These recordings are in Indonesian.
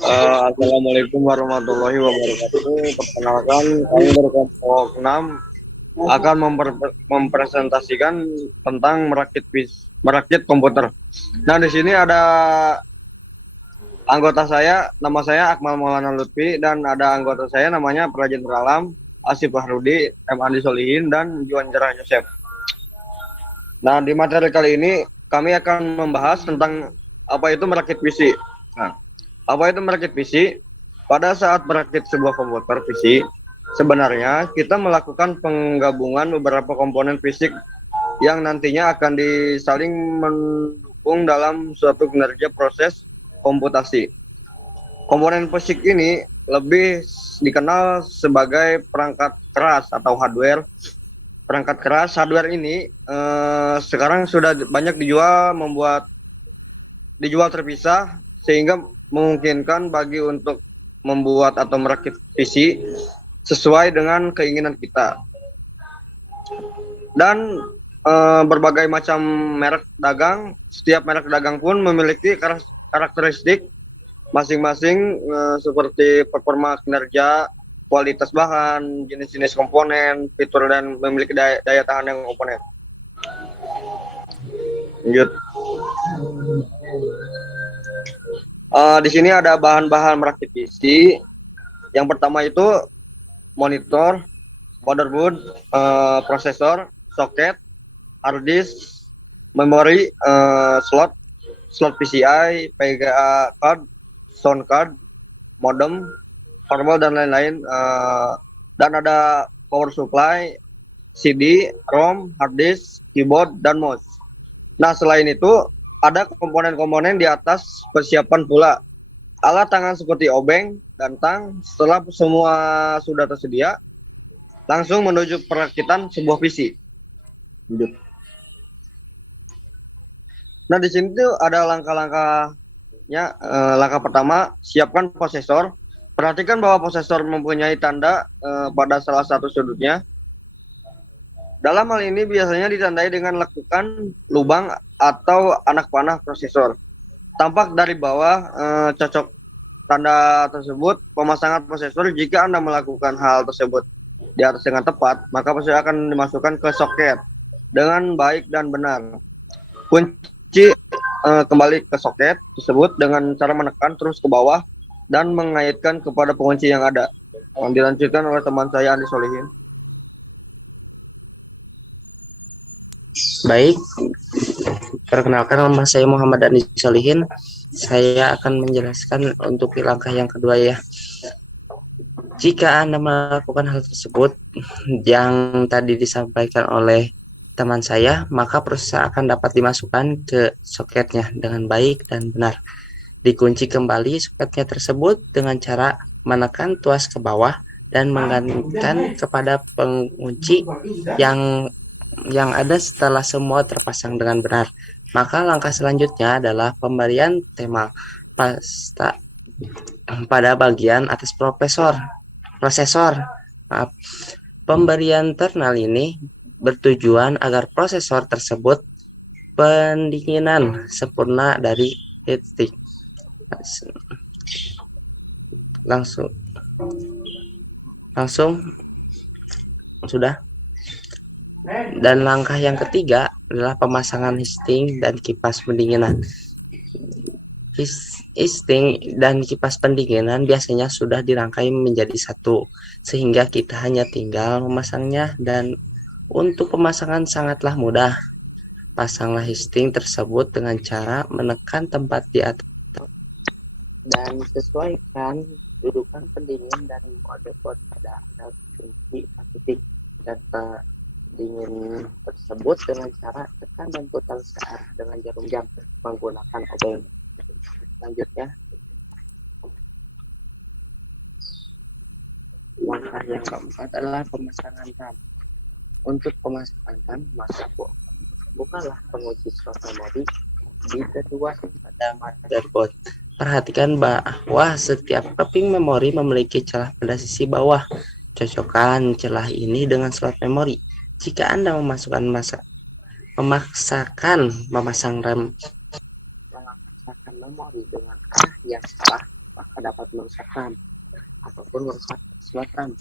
Assalamualaikum warahmatullahi wabarakatuh. Perkenalkan, kami dari kelompok 6 akan mempresentasikan tentang merakit komputer. Nah, di sini ada anggota saya, nama saya Akmal Maulana Lutfi, dan ada anggota saya namanya Prajin Ralam, Asif Fahrudi, M. Andi Solihin, dan Juan Jerah Yosef. Nah, di materi kali ini kami akan membahas tentang apa itu merakit PC. Nah, apa itu merakit PC? Pada saat merakit sebuah komputer PC, sebenarnya kita melakukan penggabungan beberapa komponen fisik yang nantinya akan disaling mendukung dalam suatu kinerja proses komputasi. Komponen fisik ini lebih dikenal sebagai perangkat keras atau hardware. Perangkat keras hardware ini sekarang sudah banyak dijual terpisah, sehingga memungkinkan bagi untuk membuat atau merakit PC sesuai dengan keinginan kita. Dan berbagai macam merek dagang, setiap merek dagang pun memiliki karakteristik masing-masing, seperti performa kinerja, kualitas bahan, jenis-jenis komponen, fitur, dan memiliki daya tahan yang komponen. Lanjut. Di sini ada bahan-bahan merakit PC. Yang pertama itu monitor, motherboard, prosesor, soket, hard disk, memori, slot PCI, VGA card, sound card, modem, firmware, dan lain-lain. Dan ada power supply, CD, ROM, hard disk, keyboard, dan mouse. Nah, selain itu ada komponen-komponen di atas persiapan pula. Alat tangan seperti obeng dan tang. Setelah semua sudah tersedia, langsung menuju perakitan sebuah PC. Nah, di sini tuh ada langkah-langkahnya. Langkah pertama, siapkan prosesor. Perhatikan bahwa prosesor mempunyai tanda pada salah satu sudutnya. Dalam hal ini biasanya ditandai dengan lekukan, lubang, atau anak panah prosesor. Tampak dari bawah cocok tanda tersebut. Pemasangan prosesor, jika Anda melakukan hal tersebut di atas dengan tepat, maka prosesor akan dimasukkan ke soket dengan baik dan benar. Kunci kembali ke soket tersebut dengan cara menekan terus ke bawah dan mengaitkan kepada pengunci yang ada. Dilanjutkan oleh teman saya Andi Solihin. Baik, perkenalkan nama saya Muhammad Andi Solihin. Saya akan menjelaskan untuk langkah yang kedua ya. Jika Anda melakukan hal tersebut yang tadi disampaikan oleh teman saya, maka prosesor akan dapat dimasukkan ke soketnya dengan baik dan benar. Dikunci kembali soketnya tersebut dengan cara menekan tuas ke bawah dan menggantikan kepada pengunci yang ada setelah semua terpasang dengan benar. Maka langkah selanjutnya adalah pemberian tema pasta pada bagian atas prosesor. Pemberian thermal ini bertujuan agar prosesor tersebut pendinginan sempurna dari heatsink. Langsung sudah. Dan langkah yang ketiga adalah pemasangan heatsink dan kipas pendinginan. Heatsink dan kipas pendinginan biasanya sudah dirangkai menjadi satu, sehingga kita hanya tinggal memasangnya, dan untuk pemasangan sangatlah mudah. Pasanglah heatsink tersebut dengan cara menekan tempat di atas dan sesuaikan dudukan pendingin dan motherboard pada kunci titik data dingin tersebut dengan cara tekan dan putar saat dengan jarum jam menggunakan obeng. Lanjutnya, langkah yang keempat adalah pemasangan RAM. Untuk pemasangan RAM, maka bukalah pengunci slot memori di kedua pada motherboard. Perhatikan bahwa setiap keping memori memiliki celah pada sisi bawah. Cocokkan celah ini dengan slot memori. Jika Anda memasukkan memaksakan memasang RAM memori dengan arah yang salah, maka dapat merusak RAM ataupun merusak slot RAM.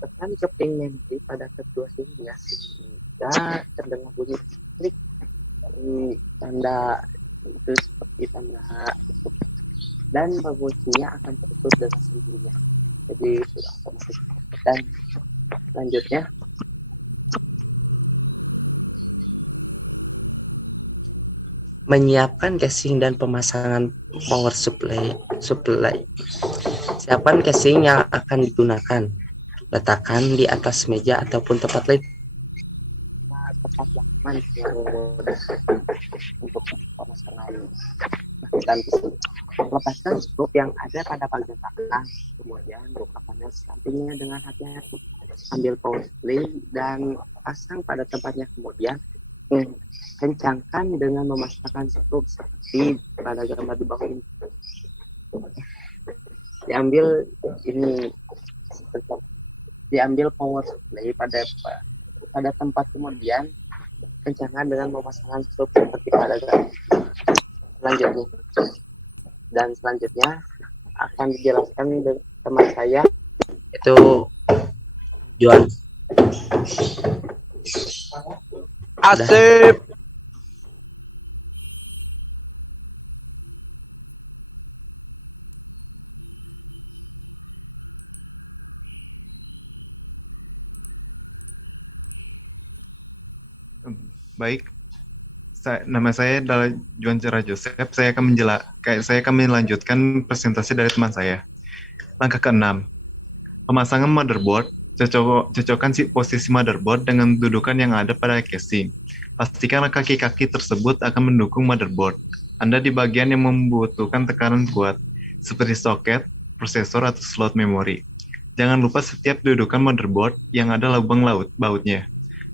Tekan keping memori pada kedua sisinya sehingga terdengar bunyi klik tanda itu seperti tanda dan penguncinya akan tertutup dengan sendirinya. Jadi sudah otomatis. Dan selanjutnya menyiapkan casing dan pemasangan power supply. Siapkan casing yang akan digunakan. Letakkan di atas meja ataupun tempat lain. Tempat yang mudah untuk pemasangan. Dan lepaskan skrup yang ada pada bagian tengah, kemudian buka panel sampingnya dengan hati-hati. Ambil power supply dan pasang pada tempatnya, kemudian kencangkan dengan memasangkan skrup seperti pada gambar di bawah ini. Diambil power supply pada tempat, kemudian kencangkan dengan memasangkan skrup seperti pada gambar selanjutnya. Dan selanjutnya akan dijelaskan dengan teman saya, itu Juan. Asip. Baik, nama saya adalah Juan Cerah Joseph. Saya akan melanjutkan presentasi dari teman saya. Langkah ke-6, pemasangan motherboard. Cocokkan posisi motherboard dengan dudukan yang ada pada casing. Pastikan kaki-kaki tersebut akan mendukung motherboard. Anda di bagian yang membutuhkan tekanan kuat, seperti soket, prosesor, atau slot memori. Jangan lupa setiap dudukan motherboard yang ada lubang bautnya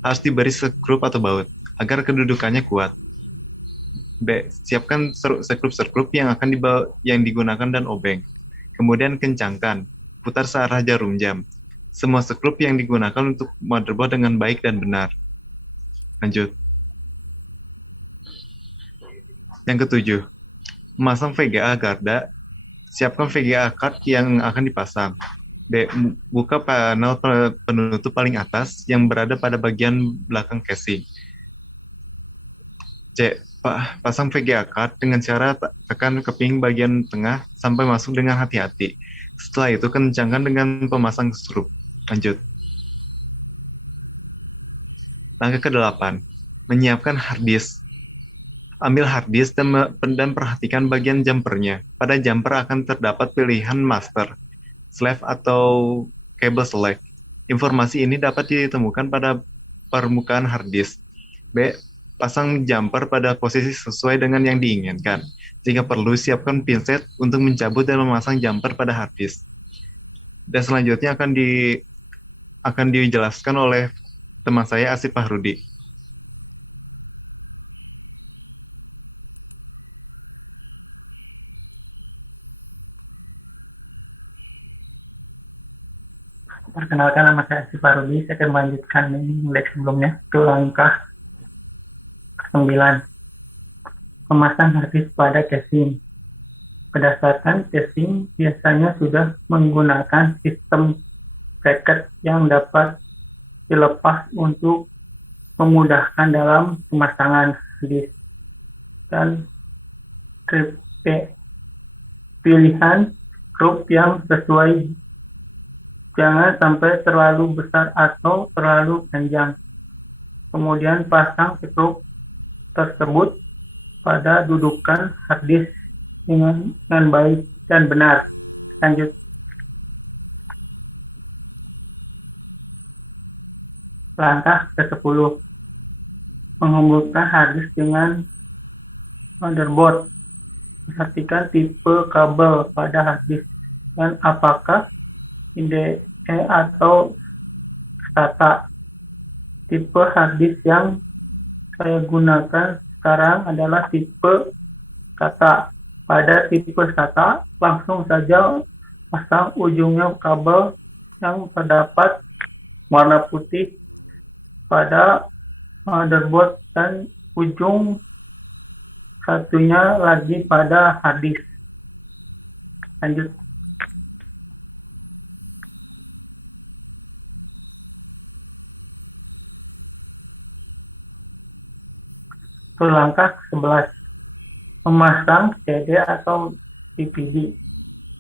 harus diberi skrup atau baut agar kedudukannya kuat. B. Siapkan skrup yang digunakan dan obeng. Kemudian kencangkan, putar searah jarum jam. Semua skrup yang digunakan untuk motherboard dengan baik dan benar. Lanjut. Yang ke-7, memasang VGA Garda. Siapkan VGA card yang akan dipasang. B. Buka panel penutup paling atas yang berada pada bagian belakang casing. C. Pasang VGA card dengan cara tekan keping bagian tengah sampai masuk dengan hati-hati. Setelah itu kencangkan dengan pemasang skrup. Lanjut. Langkah ke-8, menyiapkan hard disk. Ambil hard disk dan perhatikan bagian jumpernya. Pada jumper akan terdapat pilihan master, slave, atau kabel select. Informasi ini dapat ditemukan pada permukaan hard disk. B. Pasang jumper pada posisi sesuai dengan yang diinginkan. Jika perlu, siapkan pinset untuk mencabut dan memasang jumper pada hard disk. Dan selanjutnya akan dijelaskan oleh teman saya, Asif Fahrudi. Perkenalkan, nama saya Asif Fahrudi. Saya akan melanjutkan sebelumnya. Itu langkah 9, memasang hard disk pada casing. Berdasarkan casing biasanya sudah menggunakan sistem bracket yang dapat dilepas untuk memudahkan dalam pemasangan disk dan pilihan skrup yang sesuai. Jangan sampai terlalu besar atau terlalu panjang. Kemudian pasang skrup tersebut pada dudukan hard disk dengan baik dan benar. Lanjut. Langkah ke-10, menghubungkan hard disk dengan motherboard. Perhatikan tipe kabel pada hard disk dan apakah IDE atau SATA. Tipe hard disk yang saya gunakan sekarang adalah tipe SATA. Pada tipe SATA, langsung saja pasang ujungnya kabel yang terdapat warna putih pada motherboard dan ujung satunya lagi pada hard disk. Lanjut. Langkah 11, memasang CD atau DVD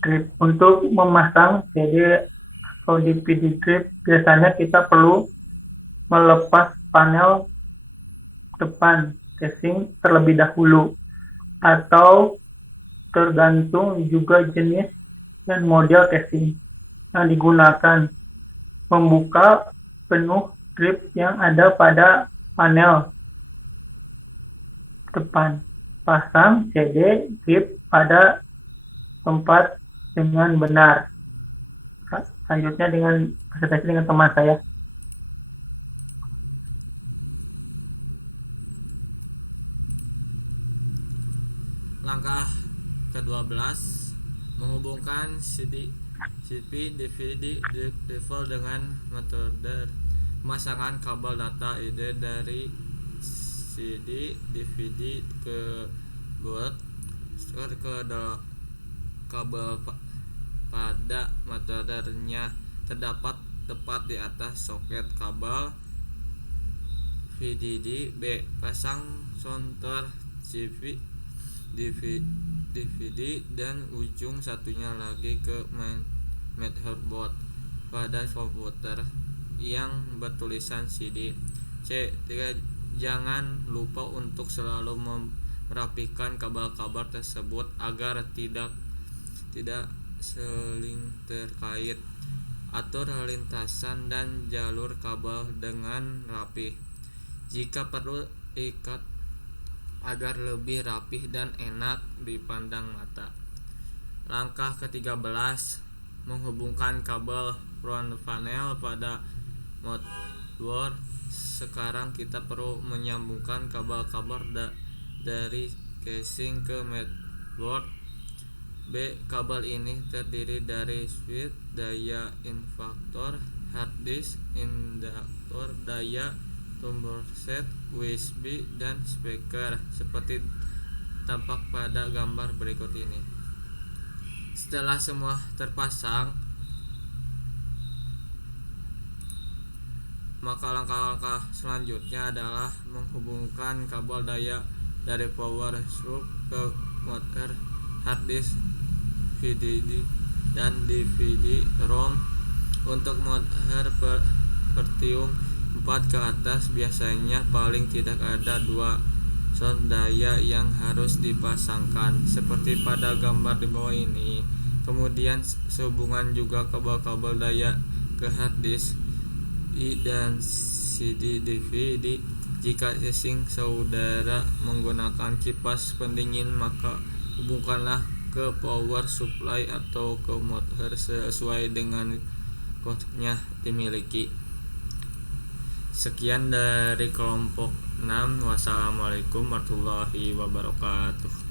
drive. Untuk memasang CD atau DVD drive, biasanya kita perlu melepas panel depan casing terlebih dahulu, atau tergantung juga jenis dan model casing yang digunakan. Membuka penuh drive yang ada pada panel depan. Pasang CD drive pada tempat dengan benar. Selanjutnya dengan presentasi dengan teman saya. Langkah ke-12, menghubungkan CD, DVD, drive dengan metode pemasangan kabel data ID dari CD, DVD ke board ke kabel pada metodenya terdapat tepat di atas soket kabel VDD. B. Pasang konektor DVD dan ujung satunya lagi ke motherboard pada komputer yang bertulisan CD. C. Jangan lupa untuk selalu merapikan kabel-kabel tersebut agar tidak saling terkait. Atur lintasan dan jalur kabel dengan rapi. Jika perlu, ikat agar lebih rapih dan enak dipandang mata. Langkah ke-13, menghubungkan kabel front panel pada motherboard. Sekarang kita perlu menyambungkan kabel-kabel dari casing ke motherboard. B. Kabel ini terdiri dari switch, daya induktor, hard disk, induktor, daya tombol-set, USB, dan speaker seperti tampak pada gambar berikut ini. Setelah semua terpasang, maka langkah-langkah selanjutnya adalah menghubungkan kabel daya dari power strip ke motor, hard disk, VDD, dan DVD ROM. Untuk motor Pertium 4 ke atas, biasanya paling tidak ada 2 sound daya yang harus dipasangkan seperti pada gambar di bawah ini. Kemudian sehubungan juga kabel-kabel daya ke hard disk dan CD DVD. Jika casing saudara menggunakan kipas pendingin, maka hubungkanlah ke power supply atau ke motor sesuai dengan konektornya dimiliki. Sekian dari kelompok 6. Wassalamualaikum warahmatullahi wabarakatuh.